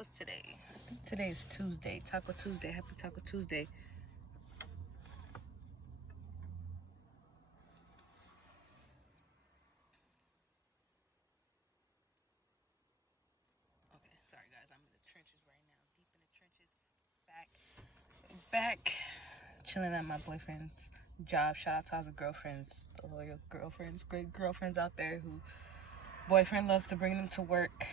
What's today? I think today is Tuesday. Taco Tuesday. Happy Taco Tuesday. Okay, sorry guys. I'm in the trenches right now. Deep in the trenches. Back. Chilling at my boyfriend's job. Shout out to all the girlfriends, the loyal girlfriends, great girlfriends out there who boyfriend loves to bring them to work.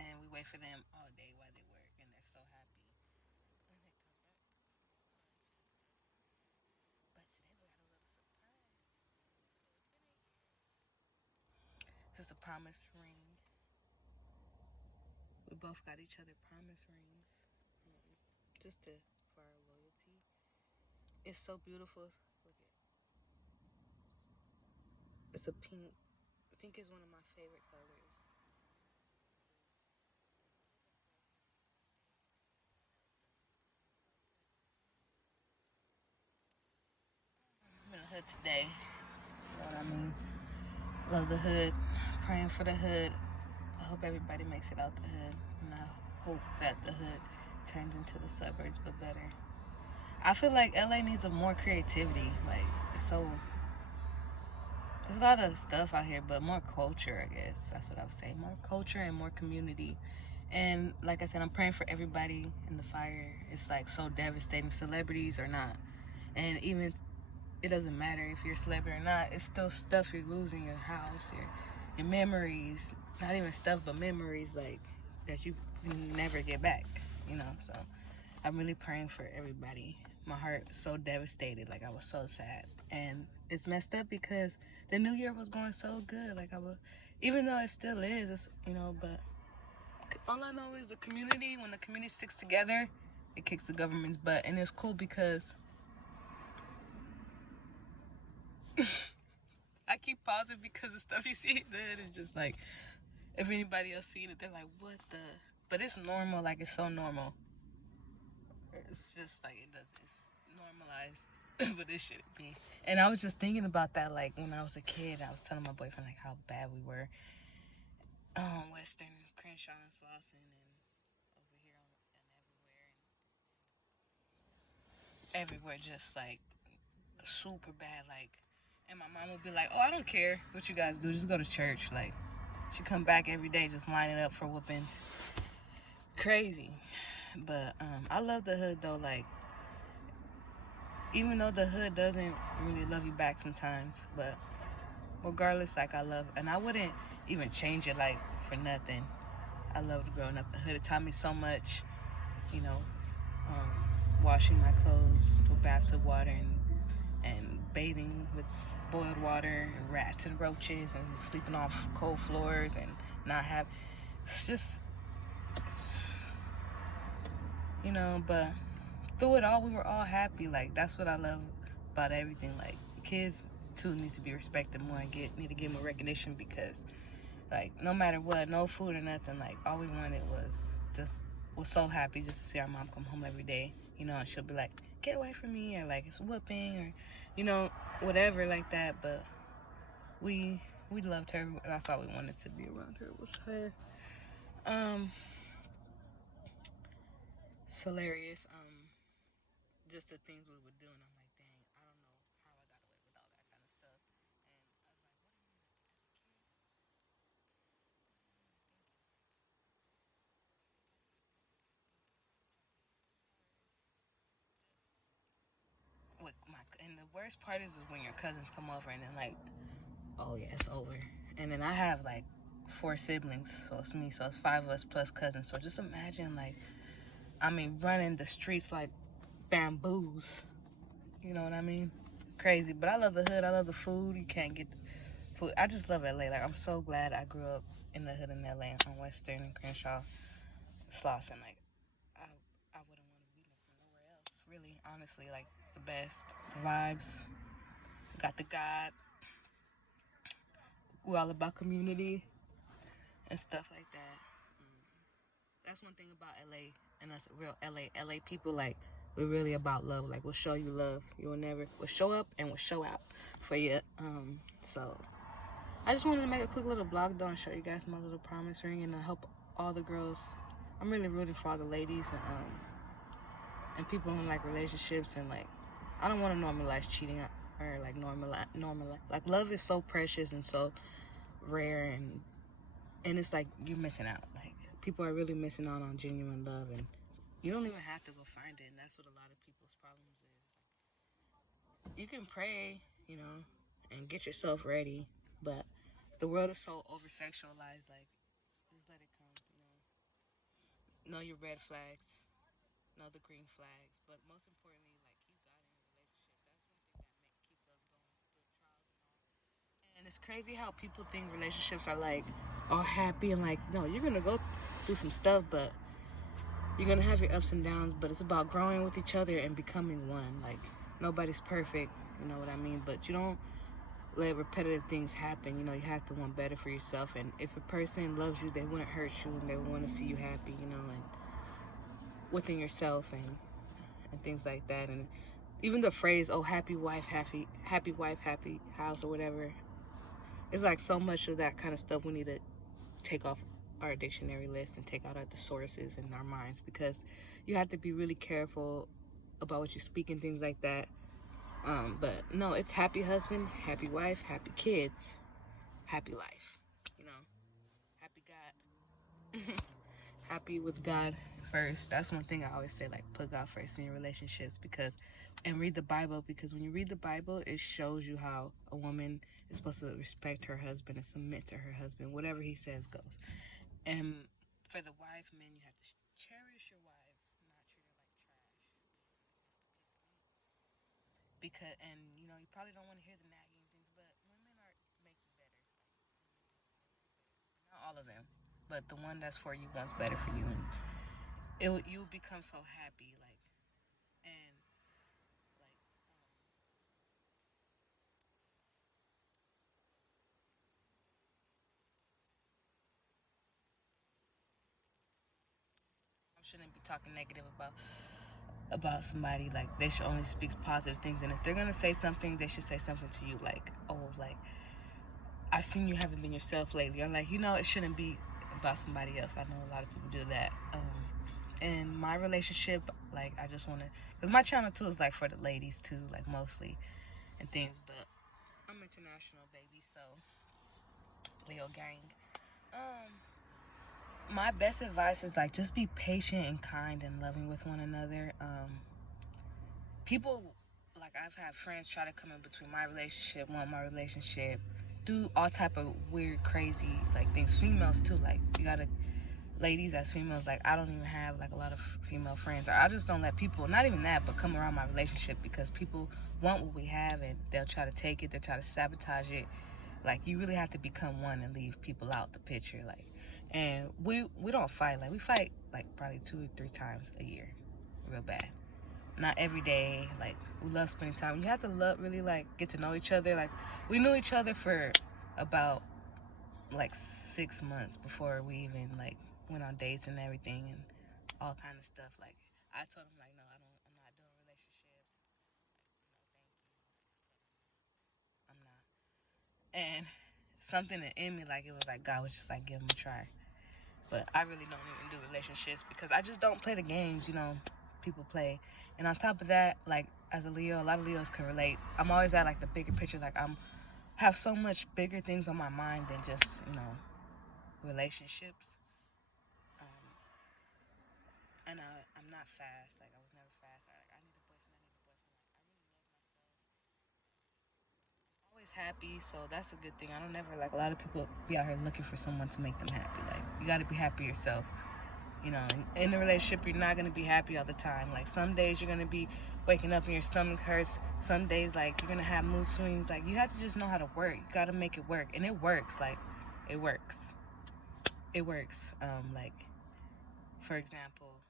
And we wait for them all day while they work. And they're so happy when they come back. But today we got a little surprise. So it's been 8 years. This is a promise ring. We both got each other promise rings, just to for our loyalty. It's so beautiful. Look at it's a pink. Pink is one of my favorite colors. I'm in the hood today. You know what I mean? Love the hood. Praying for the hood. I hope everybody makes it out the hood, and I hope that the hood turns into the suburbs, but better. I feel like LA needs a more creativity. Like there's a lot of stuff out here, but more culture, I guess. That's what I was saying. More culture and more community. And like I said, I'm praying for everybody in the fire. It's like so devastating, celebrities or not. And even it doesn't matter if you're a celebrity or not, it's still stuff you're losing, your house, your memories. Not even stuff, but memories like that you never get back, you know. So I'm really praying for everybody. My heart is so devastated. Like I was so sad. And it's messed up because the new year was going so good. Like I was, even though it still is, it's, you know, but all I know is the community, when the community sticks together, it kicks the government's butt. And it's cool because I keep pausing because the stuff you see then is just like, if anybody else seen it, they're like, what the? But it's normal. Like it's so normal. It's just like it does. It's normalized, but it shouldn't be. And I was just thinking about that, like when I was a kid. I was telling my boyfriend like how bad we were, Western, Crenshaw, and Slauson, and over here and everywhere, just like super bad. Like, and my mom would be like, "Oh, I don't care what you guys do. Just go to church." Like, she come back every day, just lining up for whoopings. Crazy, but I love the hood though. Like, even though the hood doesn't really love you back sometimes, but regardless, like I love, and I wouldn't even change it like for nothing. I loved growing up in the hood. It taught me so much, you know, washing my clothes with bathtub water and bathing with boiled water and rats and roaches and sleeping off cold floors and not have, it's just, you know, but through it all, we were all happy. Like, that's what I love about everything. Like, kids too need to be respected more and need to give more recognition because, like, no matter what, no food or nothing, like, all we wanted was so happy just to see our mom come home every day, you know, and she'll be like, get away from me, or like, it's whooping, or, you know, whatever like that. But we loved her, and that's all we wanted to be around her was her. Um, it's hilarious. Just the things we would do, and I'm like, dang, I don't know how I got away with all that kind of stuff. And I was like, what do you even think as a kid? What are you even thinking? Like, and the worst part is when your cousins come over and then like, oh yeah, it's over. And then I have like 4 siblings, so it's me, so it's 5 of us plus cousins. So just imagine like, I mean, running the streets like bamboos. You know what I mean? Crazy. But I love the hood. I love the food. You can't get the food. I just love LA. Like I'm so glad I grew up in the hood in LA on Western and Crenshaw, Slauson. Like I wouldn't want to be nowhere else. Really, honestly, like it's the best. The vibes. Got the God. We're all about community and stuff like that. That's one thing about LA and us real LA people. Like we're really about love. Like we'll show you love. You will never. We'll show up and we'll show out for you. So I just wanted to make a quick little blog though and show you guys my little promise ring, and I hope all the girls. I'm really rooting for all the ladies and people in like relationships and like I don't want to normalize cheating or like normal like love is so precious and so rare and it's like you're missing out. Like people are really missing out on genuine love and you don't even have to go find it and that's what a lot of people's problems is. You can pray, you know, and get yourself ready, but the world is so over sexualized. Like just let it come, you know your red flags, know the green flags, but most importantly, like keep God in your relationship. That's one thing that keeps us going through trials and all. And it's crazy how people think relationships are like all happy and like no, you're gonna go through some stuff, but you're gonna have your ups and downs. But it's about growing with each other and becoming one. Like nobody's perfect, you know what I mean? But you don't let repetitive things happen. You know, you have to want better for yourself. And if a person loves you, they wouldn't hurt you and they want to see you happy, you know, and within yourself and things like that. And even the phrase, oh, happy wife, happy wife, happy house or whatever, it's like so much of that kind of stuff we need to take off our dictionary list and take out our sources in our minds because you have to be really careful about what you speak and things like that. But no, it's happy husband, happy wife, happy kids, happy life. You know, happy God, happy with God first. That's one thing I always say, like put God first in your relationships because, and read the Bible because when you read the Bible, it shows you how a woman is supposed to respect her husband and submit to her husband. Whatever he says goes. And for the wife, men, you have to cherish your wives, not treat her like trash. That's the piece of meat. Because, and you know, you probably don't want to hear the nagging things, but women are make you better. Like women definitely make you better. Not all of them, but the one that's for you wants better for you, and you become so happy, like and like I shouldn't be talking negative about somebody. Like they should only speak positive things, and if they're gonna say something, they should say something to you, like oh, like I've seen you haven't been yourself lately. Or like, you know, it shouldn't be about somebody else. I know a lot of people do that. In my relationship, like I just want to, because my channel too is like for the ladies too, like mostly and things. But I'm international, baby. So Leo gang. Um, my best advice is like just be patient and kind and loving with one another. People like I've had friends try to come in between my relationship, want my relationship, do all type of weird, crazy like things. Females too, like you gotta, ladies as females, like I don't even have like a lot of female friends, or I just don't let people, not even that, but come around my relationship because people want what we have and they'll try to take it, they'll try to sabotage it. Like you really have to become one and leave people out the picture, like. And we don't fight, like we fight like probably 2 or 3 times a year, real bad, not every day. Like we love spending time. You have to love really like get to know each other. Like we knew each other for about like 6 months before we even like went on dates and everything and all kind of stuff. Like I told him like no, I'm not doing relationships. Like no, thank you. Like, I told him I'm not. And something in me like it was like God was just like give him a try. But I really don't even do relationships because I just don't play the games, you know, people play. And on top of that, like as a Leo, a lot of Leos can relate. I'm always at like the bigger picture, like I'm have so much bigger things on my mind than just, you know, relationships. Um, and I'm not fast. Like I was never fast. I need a boyfriend. I need a boyfriend. Like I really love myself. Always happy, so that's a good thing. I don't never like a lot of people be out here looking for someone to make them happy. Like you got to be happy yourself. You know, in a relationship, you're not gonna be happy all the time. Like some days you're gonna be waking up and your stomach hurts. Some days like you're gonna have mood swings. Like you have to just know how to work. You gotta make it work, and it works. Like it works. It works. Like for example,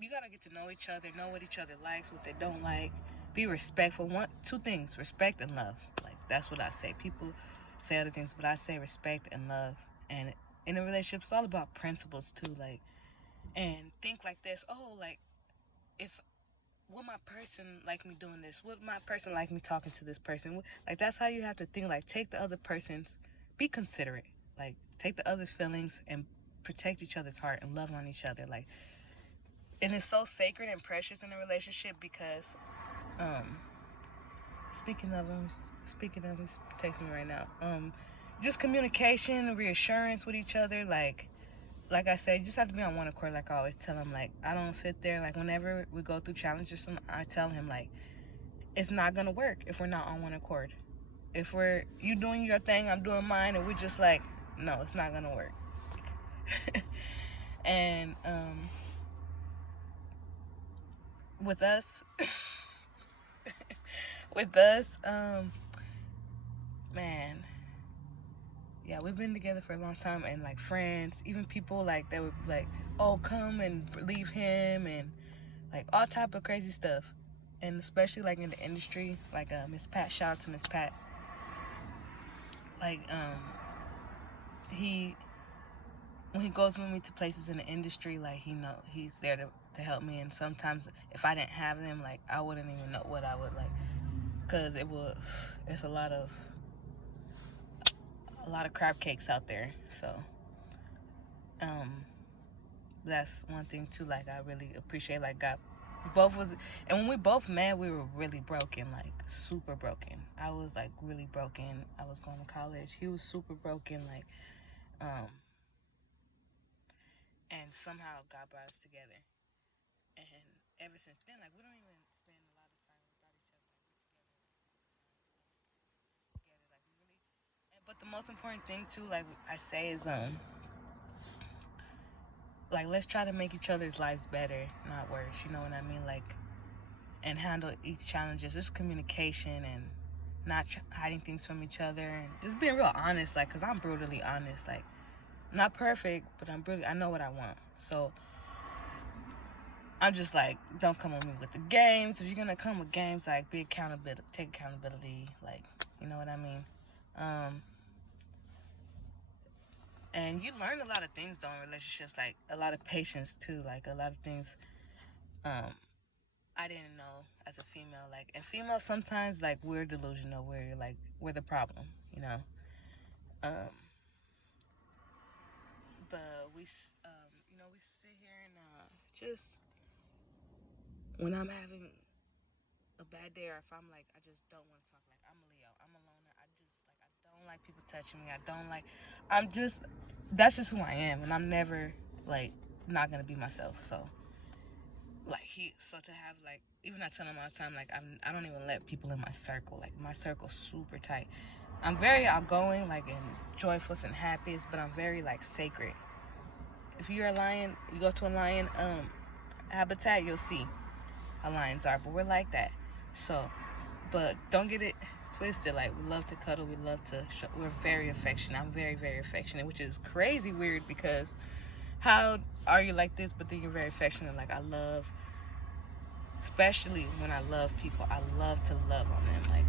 you gotta get to know each other, know what each other likes, what they don't like, be respectful. One, two things: respect and love. Like that's what I say. People say other things, but I say respect and love. And in a relationship, it's all about principles too. Like and think like this. Oh, like if would my person like me doing this? Would my person like me talking to this person? Like that's how you have to think. Like take the other person's, be considerate. Like take the other's feelings and protect each other's heart and love on each other. Like, and it's so sacred and precious in a relationship because, um, he's texting me right now. Just communication, reassurance with each other. Like I said, you just have to be on one accord. Like I always tell him, like I don't sit there. Like whenever we go through challenges, I tell him like it's not gonna work if we're not on one accord. If we're you doing your thing, I'm doing mine, and we're just like, no, it's not gonna work. And with us, with us, man, yeah, we've been together for a long time, and like friends, even people like that would be like, oh, come and leave him, and like all type of crazy stuff. And especially like in the industry, like Miss Pat, shout out to Miss Pat. Like he when he goes with me to places in the industry, like he's there to help me. And sometimes if I didn't have them, like I wouldn't even know what I would like, cause it's a lot of crab cakes out there. So um that's one thing too. Like I really appreciate like God both was, and when we both met, we were really broken, like super broken. I was like really broken. I was going to college. He was super broken, like um and somehow God brought us together. And ever since then, like we don't even spend a lot of time without each other. Like we're together like all the time. So together, like we really. But the most important thing too, like I say, is like let's try to make each other's lives better, not worse. You know what I mean? Like, and handle each challenges. Just communication and not hiding things from each other, and just being real honest. Like, cause I'm brutally honest. Like, I'm not perfect, but I know what I want. So I'm just like, don't come on me with the games. If you're gonna come with games, like be accountability, take accountability. Like, you know what I mean? Um, and you learn a lot of things though in relationships, like a lot of patience too. Like a lot of things I didn't know as a female. Like, and females sometimes like we're delusional. We're the problem. You know. Um, but we sit here and just when I'm having a bad day, or if I'm like I just don't want to talk. Like I'm a Leo, I'm a loner. I don't like people touching me. I don't like. I'm just that's just who I am, and I'm never like not gonna be myself. So like so to have like even I tell him all the time like I don't even let people in my circle. Like my circle's super tight. I'm very outgoing, like and joyful and happiest, but I'm very like sacred. If you're a lion, you go to a lion habitat, you'll see how lions are. But we're like that. So, but don't get it twisted. Like we love to cuddle, we love to. We're very affectionate. I'm very very affectionate, which is crazy weird because how are you like this? But then you're very affectionate. Like I love, especially when I love people. I love to love on them. Like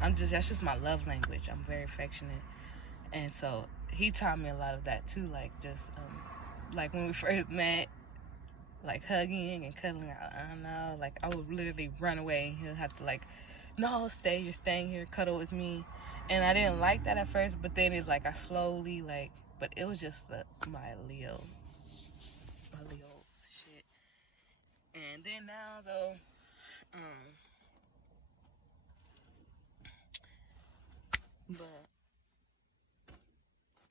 that's just my love language. I'm very affectionate, and so he taught me a lot of that too. Like just like when we first met, like hugging and cuddling. I don't know, like I would literally run away. He'll have to like, no, stay. You're staying here. Cuddle with me, and I didn't like that at first. But then it's like I slowly like, but it was just my Leo shit. And then now though, but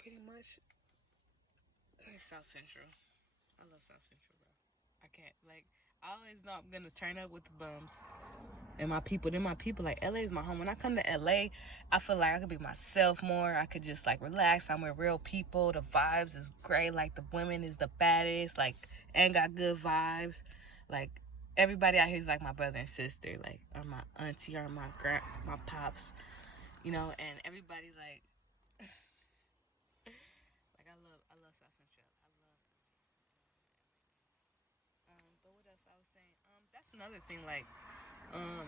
pretty much it's South Central. I love South Central, bro. I can't like. I always know I'm gonna turn up with the bums. And my people, then my people, like LA is my home. When I come to LA, I feel like I could be myself more. I could just like relax. I'm with real people. The vibes is great. Like the women is the baddest. Like and got good vibes. Like everybody out here is like my brother and sister. Like or my auntie or my pops. You know, and everybody like I love South Central. I love but what else I was saying? That's another thing. Like um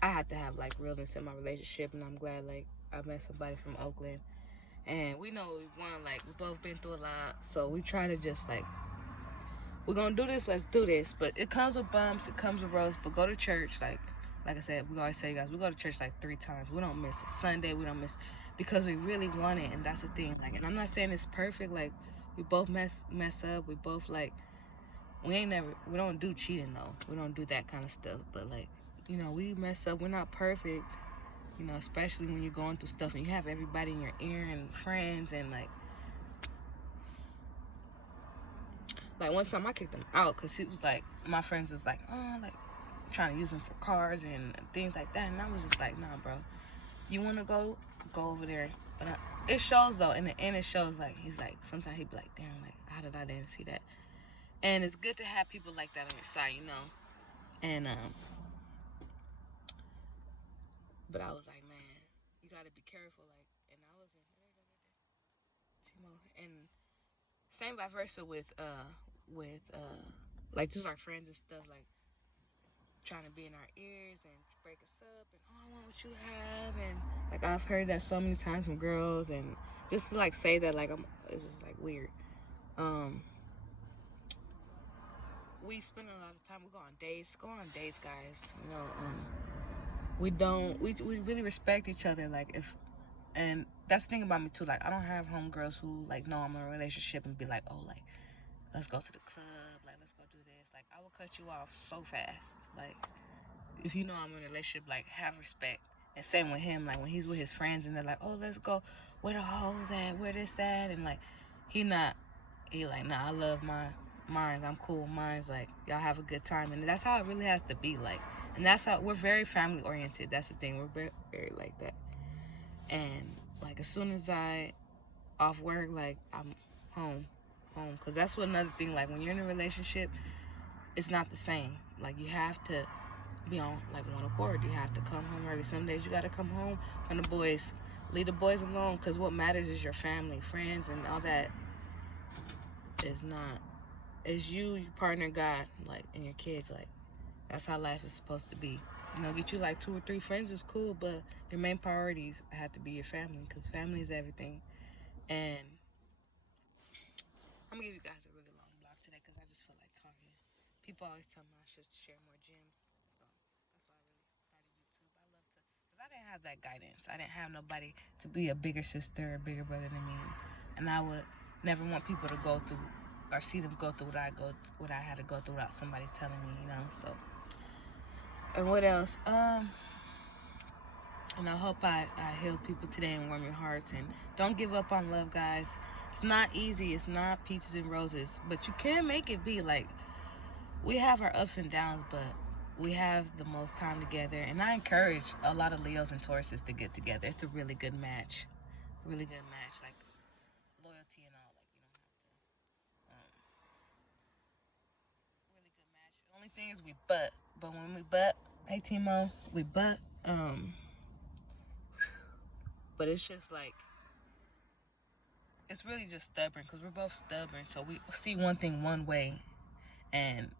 I had to have like realness in my relationship, and I'm glad like I met somebody from Oakland, and we know we won. Like we both been through a lot, so we try to just like we're gonna do this. Let's do this. But it comes with bumps, it comes with roads. But go to church, like like I said, we always say, guys, we go to church like 3 times. We don't miss a Sunday. We don't miss, because we really want it, and that's the thing. Like, and I'm not saying it's perfect. Like, we both mess up. We both like, we don't do cheating though. We don't do that kind of stuff. But like, we mess up. We're not perfect. Especially when you're going through stuff and you have everybody in your ear and friends, and like one time I kicked him out because he was like, my friends was like, oh, like trying to use him for cars and things like that, and I was just like, nah, bro, you want to go over there. But it shows though, in the end it shows, like, he's like, sometimes he'd be like, damn, like, how did I didn't see that? And it's good to have people like that on your side, and but I was like, man, you gotta be careful, like, and I was in Timo, and same vice versa with like just our friends and stuff, like trying to be in our ears and break us up, and oh, I want what you have, and like I've heard that so many times from girls, and just to like say that, like, it's just like weird. We spend a lot of time. We go on dates. Go on dates, guys. We don't. We really respect each other. Like, and that's the thing about me too. Like, I don't have homegirls who like know I'm in a relationship and be like, oh, like, let's go to the club. Like, let's go do this. Like, I will cut you off so fast. Like, if you know I'm in a relationship, like, have respect. And same with him. Like, when he's with his friends and they're like, oh, let's go. Where the hoes at? Where this at? And like, he like, nah, I love mines. I'm cool with mines. Like, y'all have a good time. And that's how it really has to be. Like, and that's how we're very family oriented. That's the thing. We're very, very like that. And like, as soon as I off work, like, I'm home. Because that's what another thing. Like, when you're in a relationship, it's not the same. Like, you have to be on like one accord. You have to come home early. Some days you gotta come home from the boys. Leave the boys alone, because what matters is your family, friends, and all that is not. It's you, your partner, God, like, and your kids. Like, that's how life is supposed to be. Get you like 2 or 3 friends is cool, but your main priorities have to be your family, because family is everything. And I'm gonna give you guys a really long block today because I just feel like talking. People always tell me I should share more gems, so that's why I really started YouTube. I love to, because I didn't have that guidance. I didn't have nobody to be a bigger sister or bigger brother than me, and I would never want people to go through or see them go through what I had to go through without somebody telling me. So. And what else? And I hope I heal people today and warm your hearts. And don't give up on love, guys. It's not easy. It's not peaches and roses. But you can make it be. Like, we have our ups and downs, but we have the most time together. And I encourage a lot of Leos and Tauruses to get together. It's a really good match. Really good match. Like, loyalty and all. Like, you don't have to. Really good match. The only thing is we butt. But when we butt, hey, Timo, we butt. But it's just like, it's really just stubborn, because we're both stubborn. So we see one thing one way, and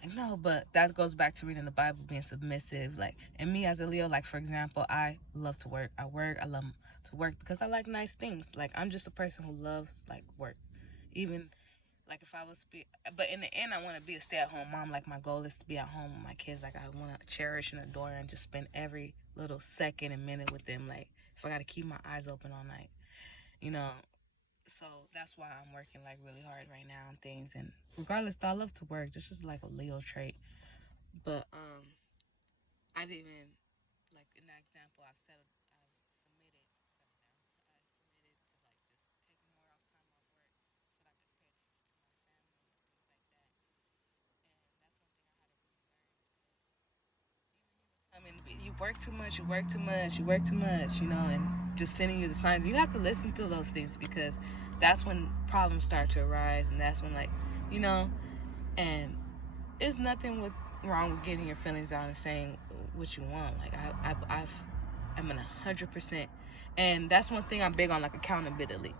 like, no, but that goes back to reading the Bible, being submissive. Like, and me as a Leo, like, for example, I love to work. I love to work because I like nice things. Like, I'm just a person who loves like work. Even like, if I was but in the end, I want to be a stay-at-home mom. Like, my goal is to be at home with my kids. Like, I want to cherish and adore and just spend every little second and minute with them. Like, if I got to keep my eyes open all night, you know. So that's why I'm working like really hard right now on things. And regardless, though, I love to work. This is like a Leo trait. But I've even, like, in that example, I've submitted to like just taking more off time off work so that I could pay attention to my family and things like that. And that's one thing I had to really learn, because I mean, you work too much, you work too much, you work too much, and just sending you the signs. You have to listen to those things, because that's when problems start to arise, and that's when, like, and it's nothing wrong with getting your feelings out and saying what you want. Like, I'm in 100%, and that's one thing I'm big on, like, accountability.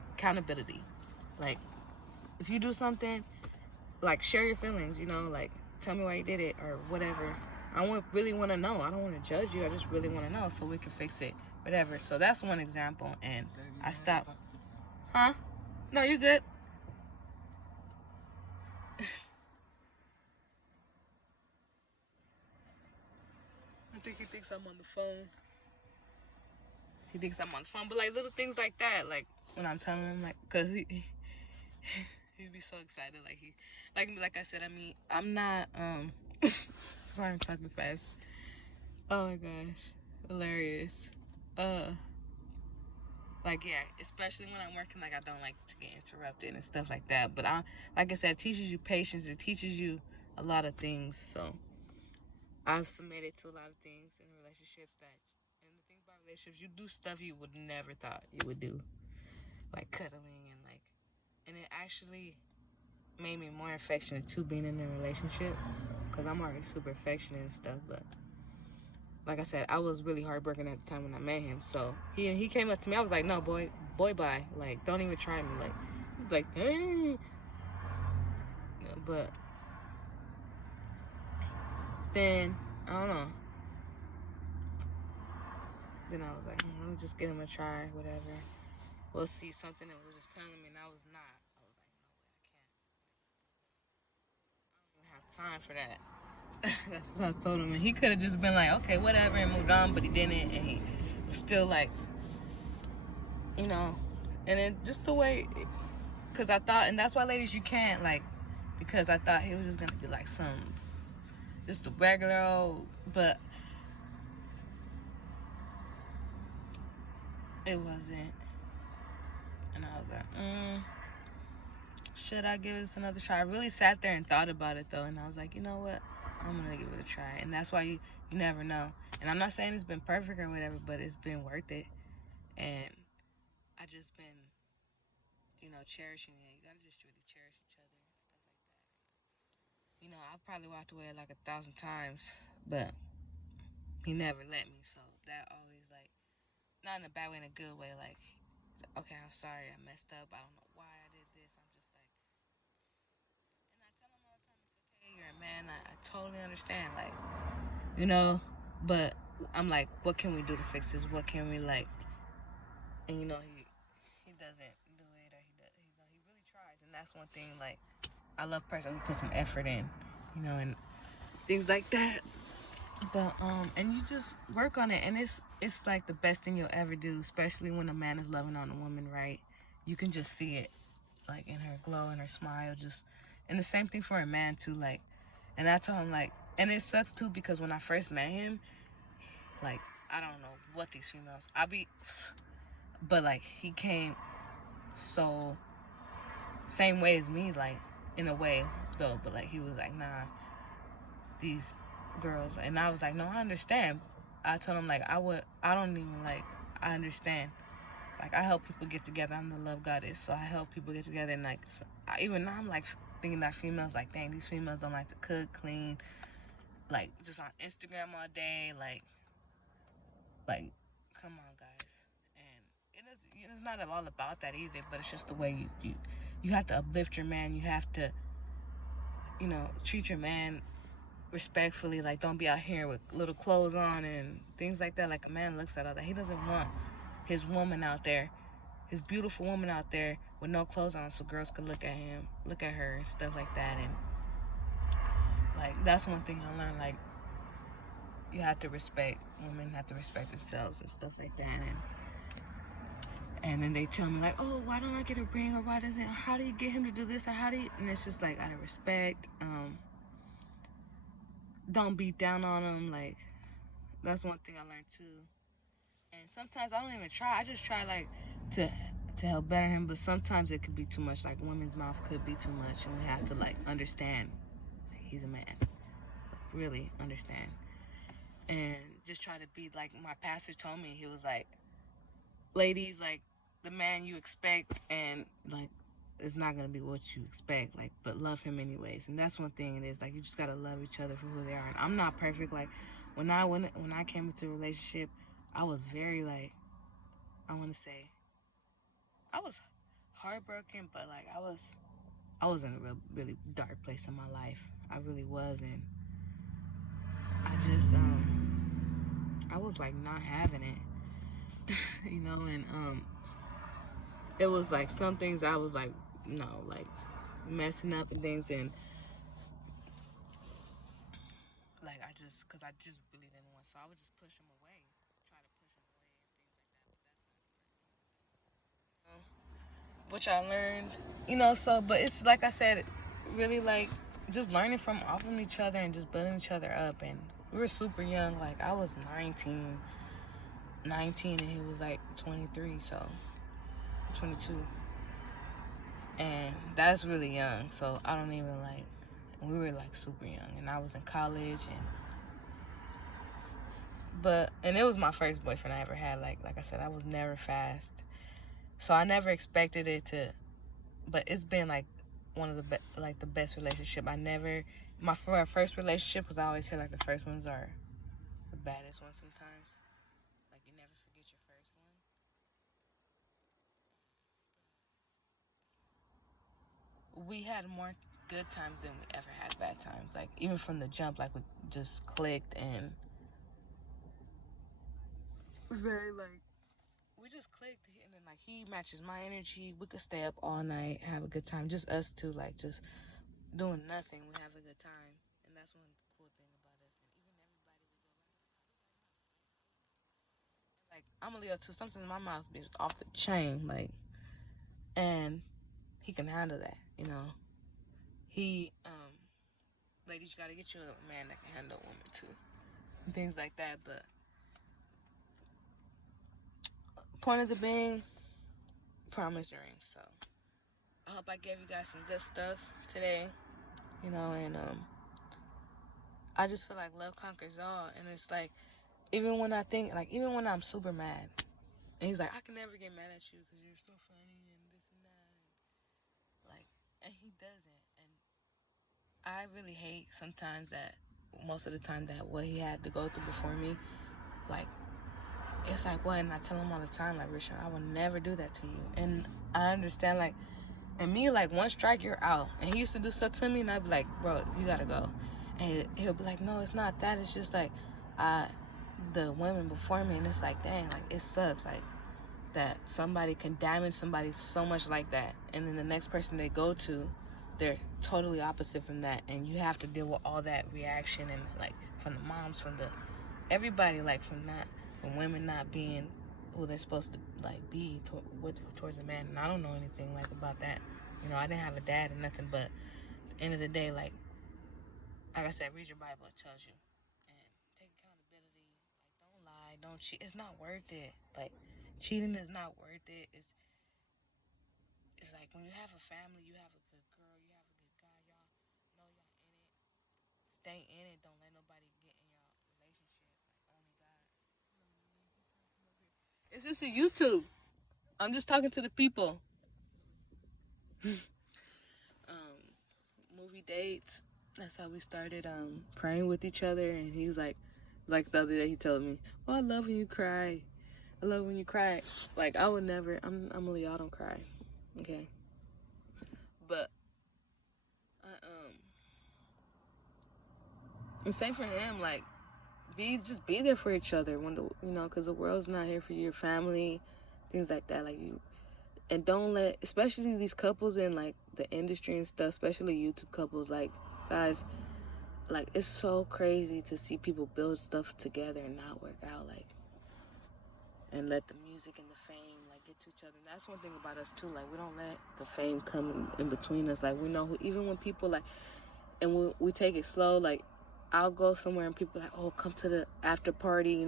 Like, if you do something, like, share your feelings, like, tell me why you did it or whatever. Really want to know. I don't want to judge you. I just really want to know so we can fix it, whatever. So that's one example, and I stopped. Huh? No, you good. think he thinks I'm on the phone. He thinks I'm on the phone, but like little things like that, like when I'm telling him, like, cause he'd be so excited, like I said. I mean, I'm not sorry, I'm talking fast. Oh my gosh, hilarious. Like, yeah, especially when I'm working, like I don't like to get interrupted and stuff like that. But like I said, it teaches you patience. It teaches you a lot of things. So I've submitted to a lot of things in relationships and the thing about relationships, you do stuff you would never thought you would do, like cuddling and it actually made me more affectionate too, being in a relationship, because I'm already super affectionate and stuff. But like I said, I was really heartbroken at the time when I met him. So he came up to me. I was like, no, boy, bye. Like, don't even try me. Like, he was like, dang. But then I don't know. Then I was like, let me just give him a try, whatever. We'll see. Something that was just telling me, and I was not. I was like, no way, I can't. I don't even have time for that. That's what I told him. And he could have just been like, okay, whatever, and moved on, but he didn't. And he was still like, you know, and then just the way, because I thought, and that's why, ladies, you can't, like, because I thought he was just going to be like just a regular old, but it wasn't. And I was like, should I give this another try? I really sat there and thought about it, though, and I was like, you know what? I'm going to give it a try. And that's why you never know. And I'm not saying it's been perfect or whatever, but it's been worth it. And I just been, cherishing it. You got to just really cherish each other and stuff like that. I probably walked away like 1,000 times, but he never let me. So that always, like, not in a bad way, in a good way. Like, okay, I'm sorry, I messed up. I don't know why I did this. I'm just like, and I tell him all the time, it's okay, you're a man. I totally understand, like, but I'm like, what can we do to fix this? What can we, like, and he doesn't do it, or he really tries, and that's one thing, like, I love a person who puts some effort in, and things like that. But and you just work on it, and it's like the best thing you'll ever do, especially when a man is loving on a woman right. You can just see it, like, in her glow and her smile, just, and the same thing for a man too, like. And I tell him, like, and it sucks too, because when I first met him, like, I don't know what these females, but like, he came so same way as me, like, in a way though, but like, he was like, nah, these girls, and I was like, no, I understand. I told him, like, I don't even, like, I understand, like, I help people get together. I'm the love goddess, so I help people get together. And like, even now I'm like thinking that females, like, dang, these females don't like to cook, clean, like, just on Instagram all day, like, come on, guys. And it's not all about that either, but it's just the way you have to uplift your man. You have to, treat your man respectfully. Like, don't be out here with little clothes on and things like that. Like, a man looks at all that. He doesn't want his woman out there, his beautiful woman out there with no clothes on, so girls could look at her and stuff like that. And like, that's one thing I learned. Like, you have to respect women, have to respect themselves and stuff like that. And then they tell me, like, oh, why don't I get a ring, or how do you get him to do this, or and it's just like, out of respect. Don't beat down on him. Like, that's one thing I learned too. And sometimes I don't even try. I just try, like, to help better him. But sometimes it could be too much. Like, women's mouth could be too much, and we have to, like, understand, like, he's a man. Really understand. And just try to be, like, my pastor told me. He was like, ladies, like, the man you expect, and, like, it's not gonna be what you expect, like, but love him anyways. And that's one thing. It is, like, you just gotta love each other for who they are. And I'm not perfect. Like, when I came into a relationship, I was very, like, I want to say, I was heartbroken, but like, I was in a really dark place in my life. I really was. And I just I was like not having it. And it was like some things I was like, no, like, messing up and things. And like, because I just really didn't want one. So I would just push them away, try to push them away and things like that. But that's not the right thing to do. Which I learned, so, but it's like I said, really like just learning from off of each other and just building each other up. And we were super young. Like I was 19 and he was like 23, so 22. And that's really young, so I don't even like, we were like super young and I was in college and it was my first boyfriend I ever had. Like I said, I was never fast. So I never expected it to, but it's been like one of the best relationship. My first relationship, because I always hear like the first ones are the baddest ones sometimes. Like you never forget your first one. We had more good times than we ever had bad times. Like even from the jump, like we just clicked and very like we just clicked, and then like he matches my energy. We could stay up all night, have a good time. Just us two, like just doing nothing. We have a good time, and that's one of the cool thing about us. And even everybody we go around, like I'm a Leo too. Sometimes my mouth be off the chain, like, and he can handle that. He ladies, you gotta get you a man that can handle a woman too, and things like that. But point of the being, promise ring. So I hope I gave you guys some good stuff today, and I just feel like love conquers all. And it's like, even when I'm super mad, and he's like, I can never get mad at you because you're so funny and this and that, and like, and he doesn't. And I really hate sometimes that most of the time that what he had to go through before me, like, it's like what, and I tell him all the time, like, Richard, I will never do that to you. And I understand, like, and me, like, one strike, you're out. And he used to do stuff to me, and I'd be like, bro, you gotta go. And he'll be like, no, it's not that. It's just, like, the women before me. And it's like, dang, like, it sucks, like, that somebody can damage somebody so much like that. And then the next person they go to, they're totally opposite from that. And you have to deal with all that reaction and, like, from the moms, from the everybody, like, from women not being who they're supposed to like be towards a man. And I don't know anything like about that. I didn't have a dad or nothing, but at the end of the day, like I said, read your Bible, it tells you. And take accountability. Like, don't lie, don't cheat. It's not worth it. Like, cheating is not worth it. It's like when you have a family, you have a good girl, you have a good guy, y'all know y'all in it. Stay in it. Don't let nobody get in your relationship. Like, only God. It's just a YouTube. I'm just talking to the people. Movie dates. That's how we started praying with each other. And he's like the other day he told me, "Oh, I love when you cry. I love when you cry." Like I would never. I'm a Leo. I don't cry. Okay. But and same for him. Like just be there for each other when because the world's not here for your family, things like that. Like you. And don't let, especially these couples in, like, the industry and stuff, especially YouTube couples, like, guys, like, it's so crazy to see people build stuff together and not work out, like, and let the music and the fame, like, get to each other. And that's one thing about us, too. Like, we don't let the fame come in between us. Like, we know even when people, like, and we take it slow, like, I'll go somewhere and people like, oh, come to the after party,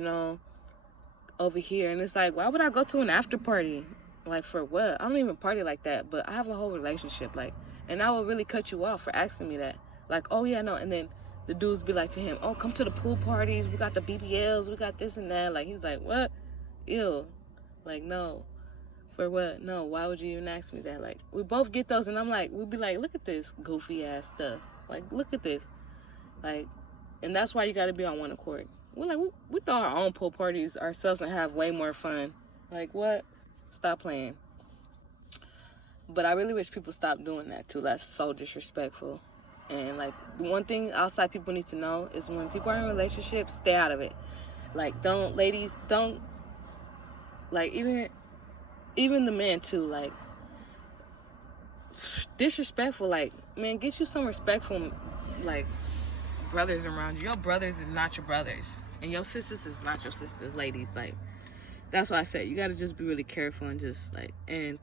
over here. And it's like, why would I go to an after party? Like, for what? I don't even party like that, but I have a whole relationship, like, and I will really cut you off for asking me that. Like, oh, yeah, no, and then the dudes be like to him, oh, come to the pool parties, we got the BBLs, we got this and that. Like, he's like, what? Ew. Like, no. For what? No, why would you even ask me that? Like, we both get those, and I'm like, we'd be like, look at this goofy ass stuff. Like, look at this. Like, and that's why you got to be on one accord. We're like, we throw our own pool parties ourselves and have way more fun. Like, what? Stop playing. But I really wish people stop doing that too. That's so disrespectful. And like, the one thing outside people need to know is when people are in relationships, stay out of it. Like, ladies, don't, like, even the men too, like, disrespectful. Like, man, get you some respect from, like, brothers around you. Your brothers are not your brothers. And your sisters is not your sisters, ladies. Like, that's why I said you gotta just be really careful and just like, and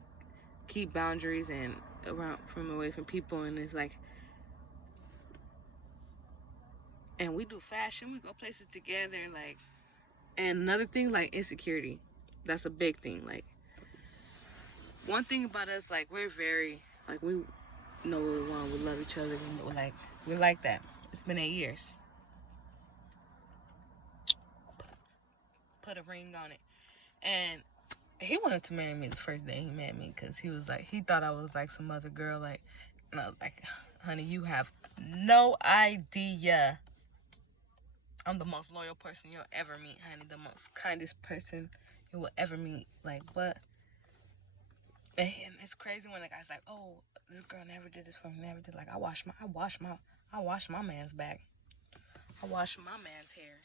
keep boundaries and around from away from people. And it's like, and we do fashion, we go places together, like, and another thing, like, insecurity. That's a big thing. Like, one thing about us, like, we're very, like, we know what we want, we love each other, we like that. It's been 8 years. Put a ring on it. And he wanted to marry me the first day he met me, because he was like, he thought I was like some other girl, like, and I was like, honey, you have no idea. I'm the most loyal person you'll ever meet, honey. The most kindest person you will ever meet. Like, what? And it's crazy when the guy's like, oh, this girl never did this for me, never did. Like, I wash my man's back. I wash my man's hair.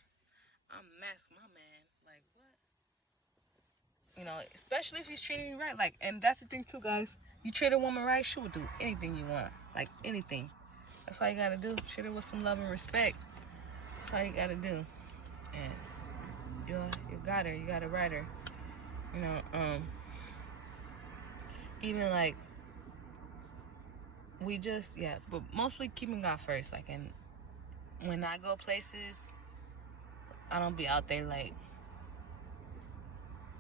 I mask my man. Like, what? You know, especially if he's treating you right. Like, and that's the thing too, guys. You treat a woman right, she will do anything you want. Like, anything. That's all you gotta do. Treat her with some love and respect. That's all you gotta do. And you got her. You gotta ride her. You know, even like, we just, yeah, but mostly keeping God first. Like, and when I go places, I don't be out there like,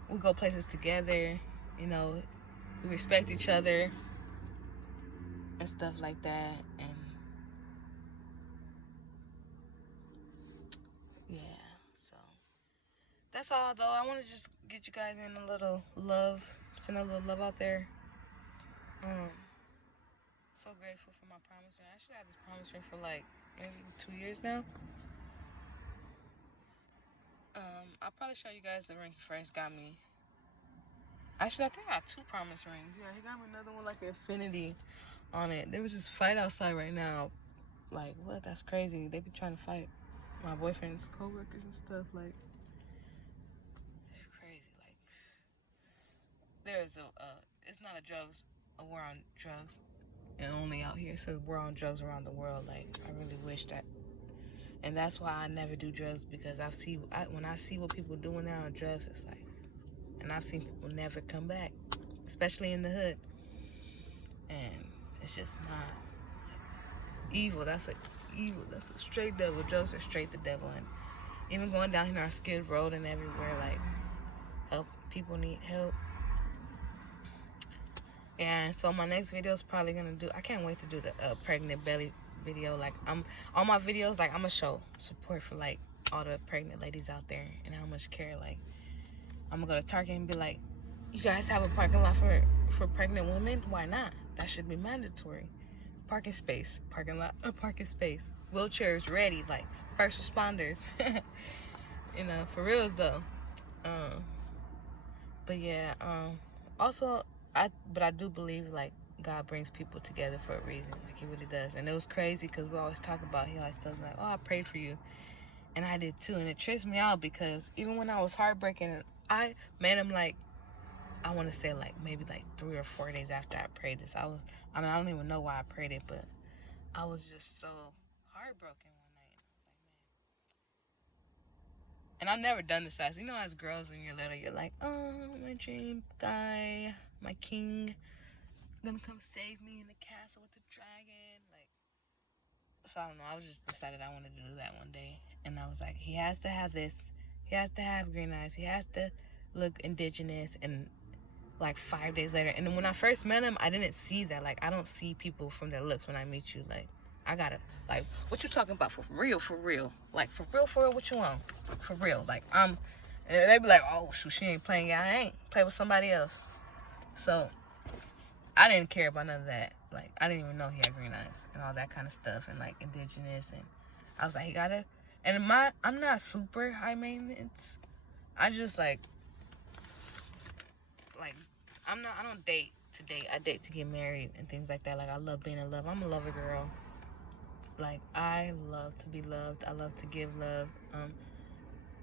we go places together, you know, we respect each other and stuff like that. And yeah, so that's all though. I want to just get you guys in a little love, send a little love out there. So grateful for my promise ring. I actually had this promise ring for like maybe 2 years now. I'll probably show you guys the ring he first got me. Actually, I think I got 2 promise rings. Yeah, he got me another one like infinity on it. There was this fight outside right now. Like, what? That's crazy. They be trying to fight my boyfriend's co-workers and stuff. Like, crazy. Like, there's it's not a war on drugs and only out here. It's a war on drugs around the world. Like, I really wish that. And that's why I never do drugs, because when I see what people doing now on drugs, it's like, and I've seen people never come back, especially in the hood. And it's just not evil. That's a straight devil. Drugs are straight the devil. And even going down here on Skid Road and everywhere, like, people need help. And so my next video is probably gonna I can't wait to do the pregnant belly video. Like, all my videos, like, I'm gonna show support for like all the pregnant ladies out there and how much care. Like, I'm gonna go to Target and be like, you guys have a parking lot for pregnant women? Why not? That should be mandatory. Parking space, parking lot, parking space. Wheelchairs ready, like first responders. You know, for reals though. But yeah, also, I do believe like God brings people together for a reason. Like, he really does. And it was crazy because we always talk about, he always tells me like, oh, I prayed for you. And I did too. And it trips me out because even when I was heartbreaking, I met him like, I want to say like maybe like 3 or 4 days after I prayed this. I don't even know why I prayed it, but I was just so heartbroken one night. And I was like, man. And I've never done this as, you know, as girls when you're little, you're like, oh, my dream guy, my king, gonna come save me in the castle with the dragon. Like, so I don't know. I was just decided I wanted to do that one day. And I was like, he has to have this. He has to have green eyes. He has to look indigenous. And like 5 days later, and then when I first met him, I didn't see that. Like, I don't see people from their looks when I meet you. Like, I gotta, like, what you talking about? For real? Like, for real, what you want? For real. Like, and they be like, oh, shoot, she ain't playing. Yeah, I ain't. Play with somebody else. So, I didn't care about none of that. Like, I didn't even know he had green eyes and all that kind of stuff, and like indigenous. And I was like, he gotta, and I'm not super high maintenance. I just like, I don't date to date. I date to get married and things like that. Like, I love being in love. I'm a lover girl. Like, I love to be loved. I love to give love.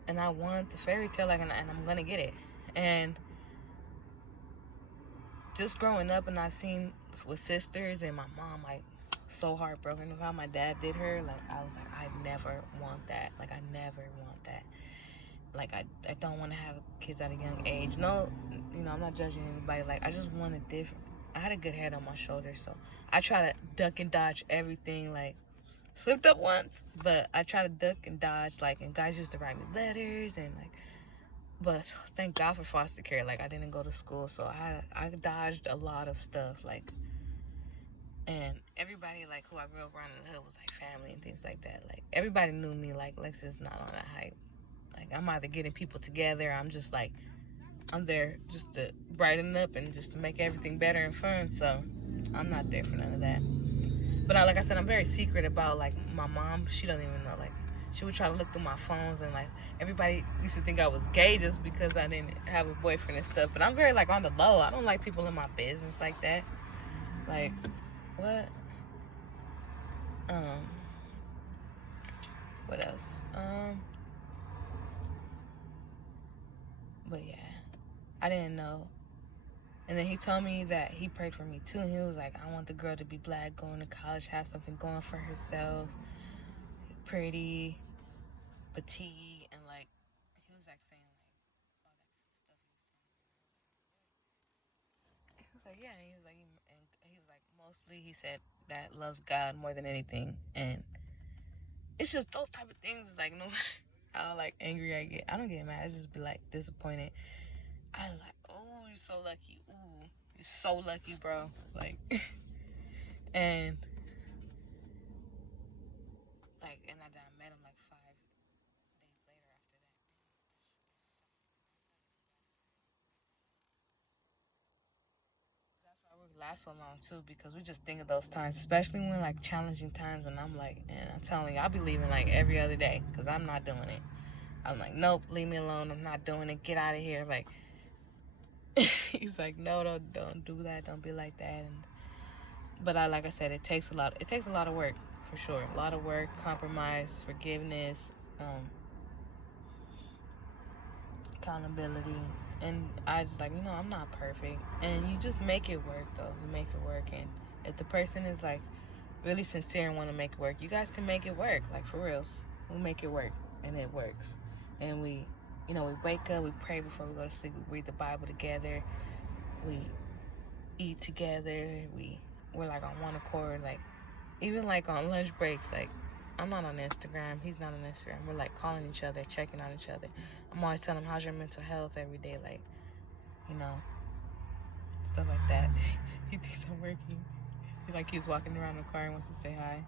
And I want the fairy tale, like, and I'm gonna get it. And just growing up, and I've seen with sisters and my mom, like, so heartbroken of how my dad did her. Like, I was like, I never want that. Like, I never want that. Like, I don't want to have kids at a young age. No, I'm not judging anybody. Like, I just want it different. I had a good head on my shoulders, so I try to duck and dodge everything. Like, slipped up once, but I try to duck and dodge. Like, and guys used to write me letters and like, but thank God for foster care. Like, I didn't go to school, so I dodged a lot of stuff. Like, and everybody like who I grew up around in the hood was like family and things like that. Like, everybody knew me. Like, Lex not on that hype. Like, I'm either getting people together. I'm just like, I'm there just to brighten up and just to make everything better and fun. So I'm not there for none of that. But like I said, I'm very secret about like my mom. She don't even know. Like, she would try to look through my phones, and like everybody used to think I was gay just because I didn't have a boyfriend and stuff. But I'm very like on the low. I don't like people in my business like that. Like, what? Um, what else? But yeah, I didn't know. And then he told me that he prayed for me too. And he was like, I want the girl to be black, going to college, have something going for herself, pretty, petite, and like, he was like saying like all that kind of stuff he was like, yeah. And he was like, mostly he said that loves God more than anything. And it's just those type of things. Like, no matter how like angry I get, I don't get mad. I just be like disappointed. I was like, oh, you're so lucky. Ooh, you're so lucky, bro. Like, and like, and I met him like 5 days later after that. That's why we last so long too, because we just think of those times, especially when like challenging times when I'm like, and I'm telling you, I'll be leaving like every other day because I'm not doing it. I'm like, nope, leave me alone. I'm not doing it. Get out of here. Like, he's like, no, don't do that. Don't be like that. And but like I said, it takes a lot. It takes a lot of work for sure. A lot of work, compromise, forgiveness, accountability. And I just like, I'm not perfect. And you just make it work though. You make it work. And if the person is like really sincere and want to make it work, you guys can make it work. Like, for reals. We make it work and it works. And we wake up, we pray before we go to sleep, we read the Bible together, we eat together, we're like on one accord, like even like on lunch breaks, like I'm not on Instagram, he's not on Instagram. We're like calling each other, checking on each other. I'm always telling him, how's your mental health every day, like, stuff like that. He thinks I'm working. He's walking around the car and wants to say hi.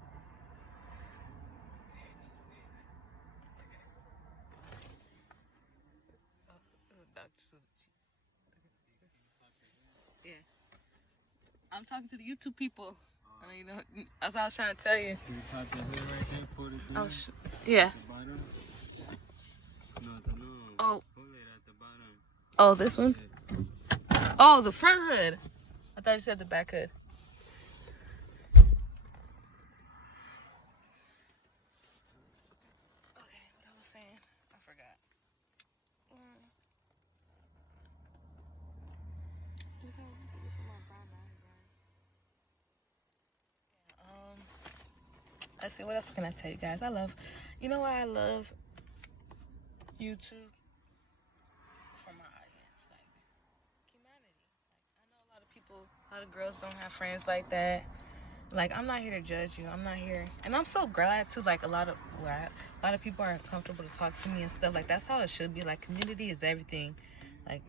Yeah. I'm talking to the YouTube people. That's what I was trying to tell you. Can you pop the hood right there? Pull it through? Yeah. The bottom? No, oh. Pull it at the bottom. Oh, this one? Oh, the front hood. I thought you said the back hood. Okay, what I was saying, I forgot. Let's see, what else can I tell you guys? Why I love YouTube? For my audience, like, humanity. Like, I know a lot of girls don't have friends like that. Like, I'm not here to judge you. I'm not here, and I'm so glad too. Like, a lot of people are comfortable to talk to me and stuff. Like, that's how it should be. Like, community is everything. Like,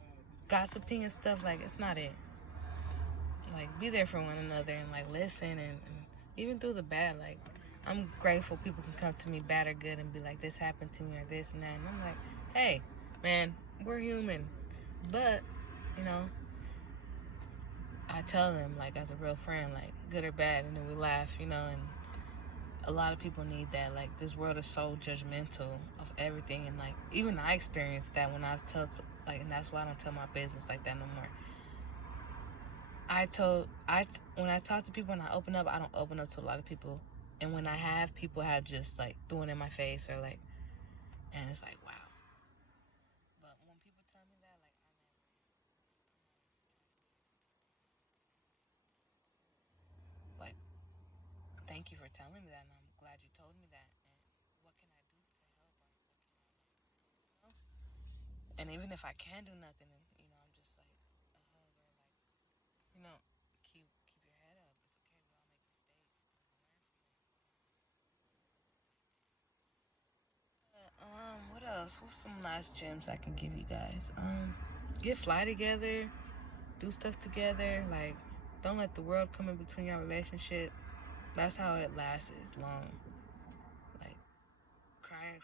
gossiping and stuff, like, it's not it. Like, be there for one another and like listen, and even through the bad. Like, I'm grateful people can come to me bad or good and be like, this happened to me or this and that, and I'm like, hey, man, we're human. But I tell them, like, as a real friend, like, good or bad, and then we laugh, and a lot of people need that. Like, this world is so judgmental of everything, and like, even I experienced that when I tell, like, and that's why I don't tell my business like that no more. When I talk to people and I open up, I don't open up to a lot of people, and when I have, people have just like thrown in my face or like, and it's like, wow. But when people tell me that, like, like, thank you for telling me that, and I'm glad you told me that. And what can I do to help, or what can I like, you know? And even if I can do nothing, and I'm just like a hug, or like, you know, keep your head up. It's okay. We all make mistakes, but we learn from them. What else? What's some last gems I can give you guys? Get fly together, do stuff together. Like, don't let the world come in between your relationship. That's how it lasts long. Like, cry.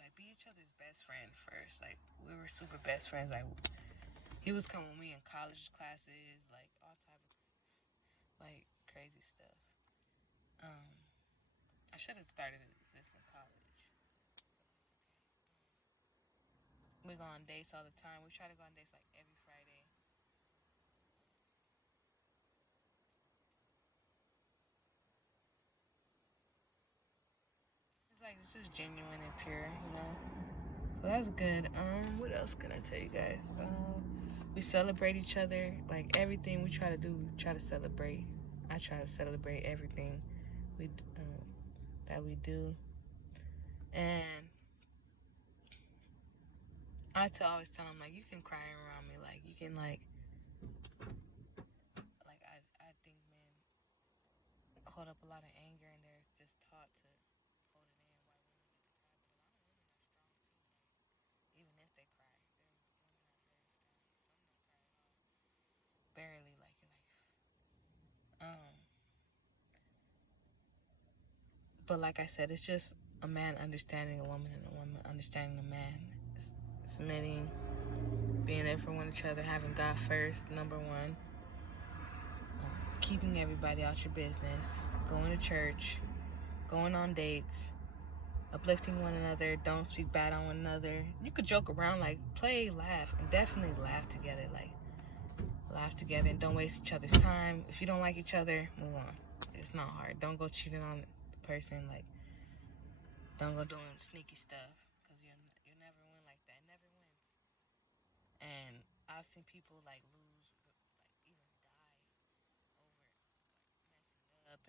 Like, be each other's best friend first. Like, we were super best friends. Like, he was coming with me in college classes, like all type of like crazy stuff. I should have started this in college. It's okay. We go on dates all the time. We try to go on dates like every Friday. It's like it's just genuine and pure. So that's good. What else can I tell you guys? We celebrate each other. Like everything we try to do, we try to celebrate. I try to celebrate everything we that we do, and always tell him like you can cry around me, like you can like I think men hold up a lot of anger and they're just taught to hold it in. While women get to cry, but a lot of women are strong too. Like even if they cry, women are very strong. Some don't cry at all, barely. Um, but like I said, it's just a man understanding a woman and a woman understanding a man. Submitting, being there for one each other, having God first, number one. Keeping everybody out your business, going to church, going on dates, uplifting one another, don't speak bad on one another. You could joke around, like play, laugh, and definitely laugh together. Like laugh together and don't waste each other's time. If you don't like each other, move on. It's not hard. Don't go cheating on the person. Like don't go doing sneaky stuff because you never win like that. It never wins. And I've seen people like lose, like even die over like messing up,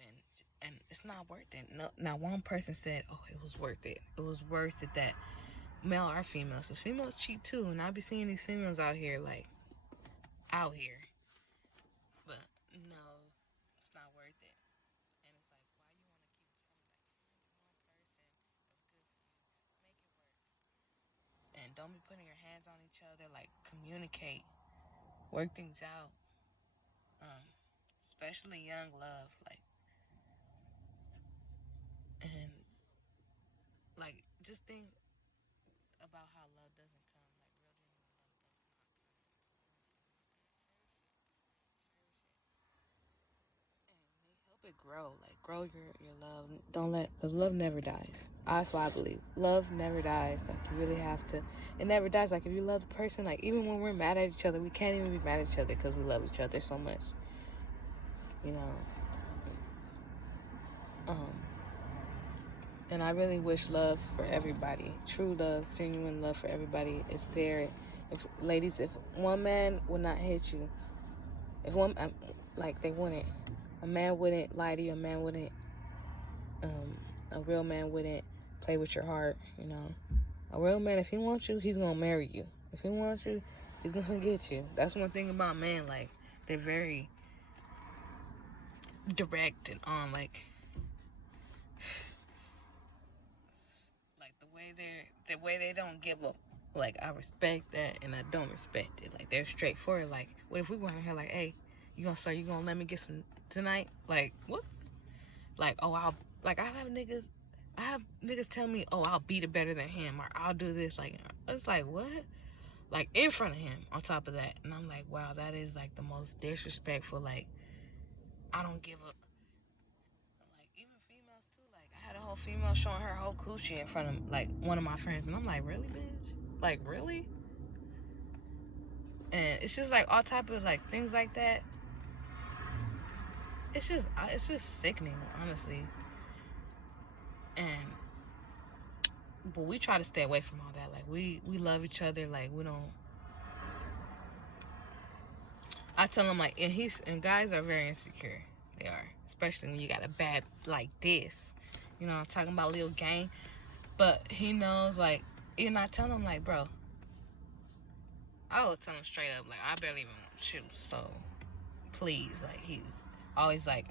and it's not worth it. No, not one person said, "Oh, it was worth it. It was worth it." That male or females, because females cheat too, and I be seeing these females out here like out here, but no, it's not worth it. And it's like, why you want to keep doing like find the one person that's good for you, make it work, and don't be putting your hands on each other. Like communicate, work things out. Especially young love, like and like just think about how love doesn't come, like real genuine love does not come in blue moon. So you gotta cherish it. Cherish it. And they help it grow. Like grow your love. Don't let, because love never dies. That's why I believe. Love never dies. Like you really have to, it never dies. Like if you love the person, like even when we're mad at each other, we can't even be mad at each other because we love each other so much. You know. And I really wish love for everybody. True love, genuine love for everybody is there. If ladies, if one man would not hit you, if one like they wouldn't, a man wouldn't lie to you. A man wouldn't, a real man wouldn't play with your heart. You know, a real man, if he wants you, he's gonna marry you. If he wants you, he's gonna get you. That's one thing about men. Like they're very direct and on. Like the way they don't give up. Like I respect that and I don't respect it. Like they're straightforward. Like what if we went here like, hey, you gonna let me get some tonight? Like what? Like oh I have niggas tell me, oh, I'll beat it better than him, or I'll do this. Like it's like what? Like in front of him on top of that. And I'm like, wow, that is like the most disrespectful. Like I don't give a, like even females too. Like I had a whole female showing her whole coochie in front of like one of my friends, and I'm like, really, bitch? Like really? And it's just like all type of like things like that. It's just sickening, honestly. And but we try to stay away from all that. Like we love each other. Like we don't. I tell him like, and guys are very insecure. They are. Especially when you got a bad like this. You know, I'm talking about Lil Gang. But he knows, like, and I tell him, like, bro, I will tell him straight up, like, I barely even shoot, so please, like, he's always like,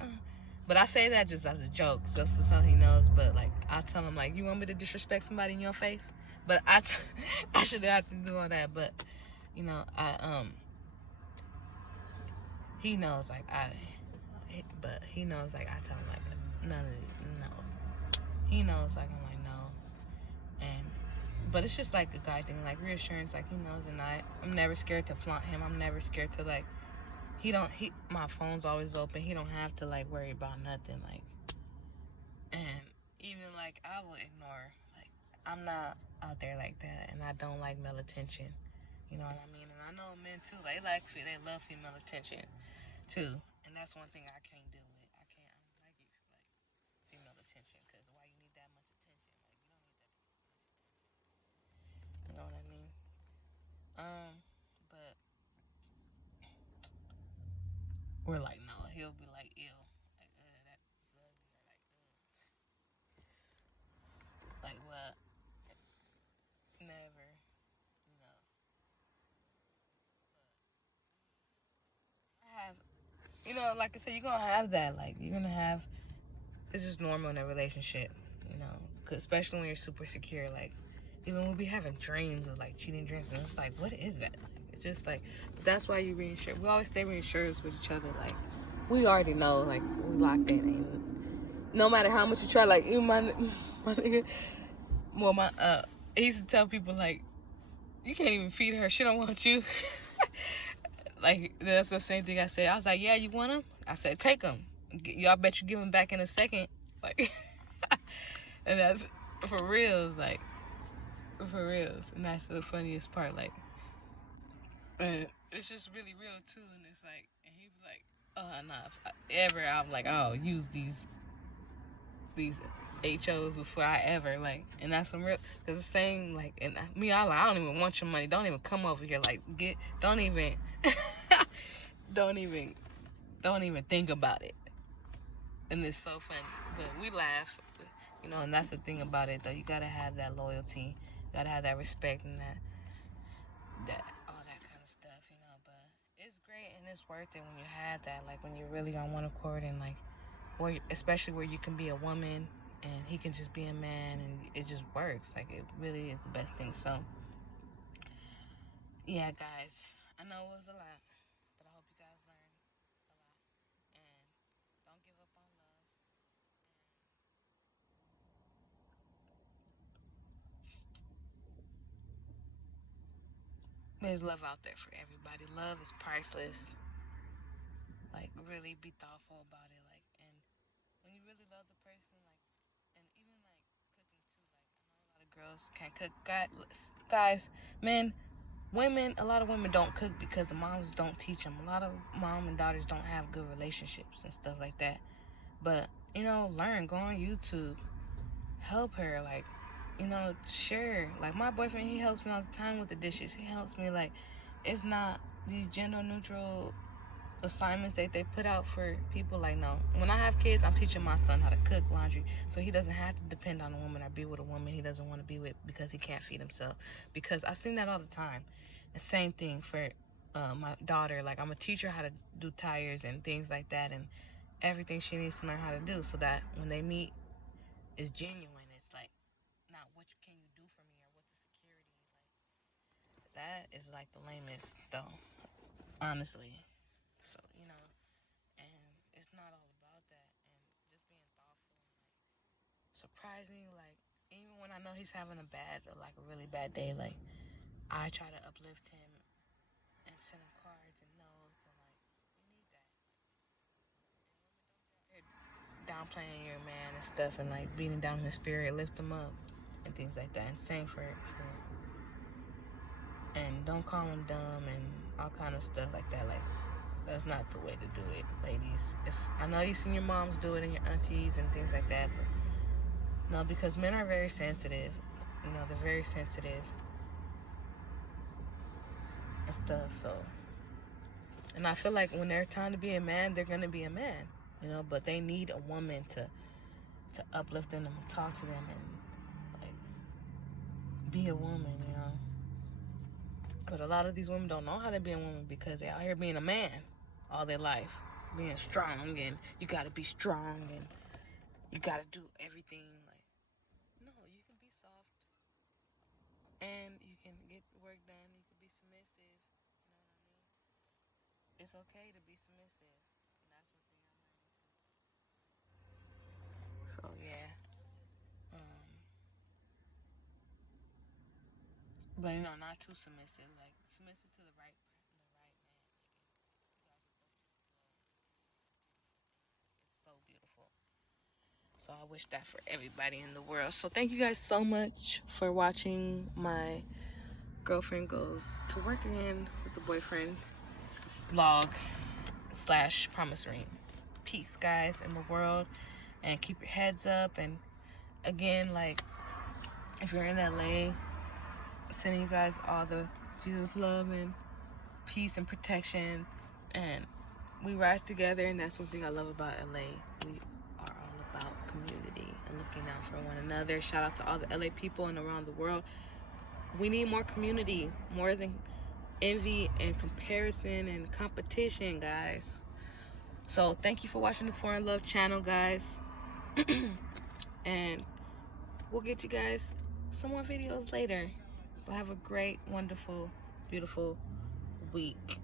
But I say that just as a joke, just so he knows. But, like, I tell him, like, you want me to disrespect somebody in your face? But I shouldn't have to do all that. But, you know, he knows, like, but he knows, like, I tell him, like, none of it, no. He knows, like, I'm like, no. And but it's just like a guy thing, like reassurance, like he knows. And I'm never scared to flaunt him. I'm never scared to, like, my phone's always open. He don't have to, like, worry about nothing, like. And even, like, I will ignore, like, I'm not out there like that, and I don't like male attention, you know what I mean? And I know men too, they love female attention too, and that's one thing I can't deal with. I don't like it, like, female attention, because why you need that much attention? Like, you don't need that much attention. You know what I mean? But we're like, no, he'll be like, ew, like, that's ugly, or like, like what? Never, you know. I have, like I said, you're gonna have that. Like, you're gonna have. It's just normal in a relationship, you know, 'cause especially when you're super secure. Like, even when we having dreams of, like, cheating dreams, and it's like, what is that? Like, it's just like, but that's why you reinsure. We always stay reinsurers with each other. Like, we already know, like, we locked in, and no matter how much you try, like, even my nigga, well, he used to tell people, like, you can't even feed her. She don't want you. Like, that's the same thing I said. I was like, yeah, you want him? I said, take him. Y'all bet you give him back in a second. Like, and that's for reals. Like, for reals. And that's the funniest part. Like, and it's just really real too. And it's like, and he was like, nah, if I'm like, I'll use these HOs before I ever, like, and that's some real, because the same, like, and me, I don't even want your money. Don't even come over here. Like, don't even, don't even, don't even think about it. And it's so funny, but we laugh, you know. And that's the thing about it, though. You gotta have that loyalty, you gotta have that respect, and that all that kind of stuff, you know. But it's great and it's worth it when you have that, like, when you're really on one accord, and, like, or especially where you can be a woman and he can just be a man, and it just works. Like, it really is the best thing. So, yeah, guys, I know it was a lot, but I hope you guys learned a lot, and don't give up on love. There's love out there for everybody. Love is priceless. Like, really be thoughtful about it. Like, and when you really love the person, like, and even, like, cooking too. Like, I know a lot of girls can't cook. Guys, men, women, a lot of women don't cook because the moms don't teach them. A lot of mom and daughters don't have good relationships and stuff like that. But, learn. Go on YouTube. Help her. Like, share. Like, my boyfriend, he helps me all the time with the dishes. He helps me, like, it's not these gender neutral assignments that they put out for people. Like, no. When I have kids, I'm teaching my son how to cook laundry, so he doesn't have to depend on a woman or be with a woman he doesn't want to be with because he can't feed himself. Because I've seen that all the time. The same thing for my daughter. Like, I'm gonna teach her how to do tires and things like that, and everything she needs to learn how to do, so that when they meet, it's genuine. It's like, not what can you do for me, or what the security is. Like, that is like the lamest, though, honestly. So, and it's not all about that. And just being thoughtful and, like, surprising. Like, even when I know he's having like a really bad day, like, I try to uplift him and send him cards and notes. And, like, you need that. Like, downplaying your man and stuff, and, like, beating down his spirit, lift him up and things like that. And same for and don't call him dumb and all kind of stuff like that. Like, that's not the way to do it, ladies. I know you've seen your moms do it and your aunties and things like that, but no, because men are very sensitive. They're very sensitive and stuff. So, and I feel like when they're time to be a man, they're gonna be a man. you know, but they need a woman to uplift them and talk to them and like be a woman, you know. But a lot of these women don't know how to be a woman because they out here being a man all their life, being strong, and you gotta be strong and you gotta do everything. Like, no, you can be soft and you can get work done. You can be submissive. You know what I mean? It's okay to be submissive, and that's one thing I'm learning too. So yeah, but you know, not too submissive. Like submissive to the right man. Like, and you guys are both just glowing. It's a beautiful thing. It's so beautiful. So I wish that for everybody in the world. So thank you guys so much for watching my girlfriend goes to work again with the boyfriend vlog slash promise ring. Peace, guys, in the world, and keep your heads up. And again, like if you're in LA, sending you guys all the Jesus love and peace and protection, and we rise together. And that's one thing I love about LA. We are all about community and looking out for one another. Shout out to all the LA people and around the world. We need more community, more than envy and comparison and competition, guys. So thank you for watching the Foreign Love channel, guys. And we'll get you guys some more videos later. So have a great, wonderful, beautiful week.